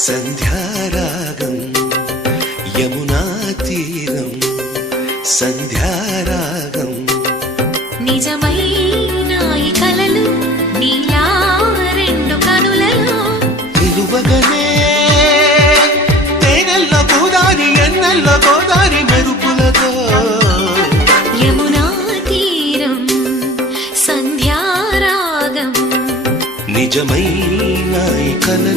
సంధ్యారాగం యమునా తీరం సంధ్యారాగం నిజమైన ఈ కలలు నీలా రెండు కనులలో నిలువగనే తేనెల్ల గోదారి ఎన్నెల్ల గోదారి మెరుపులతో యమునా తీరం సంధ్యారాగం నిజమైన ఈ కలలు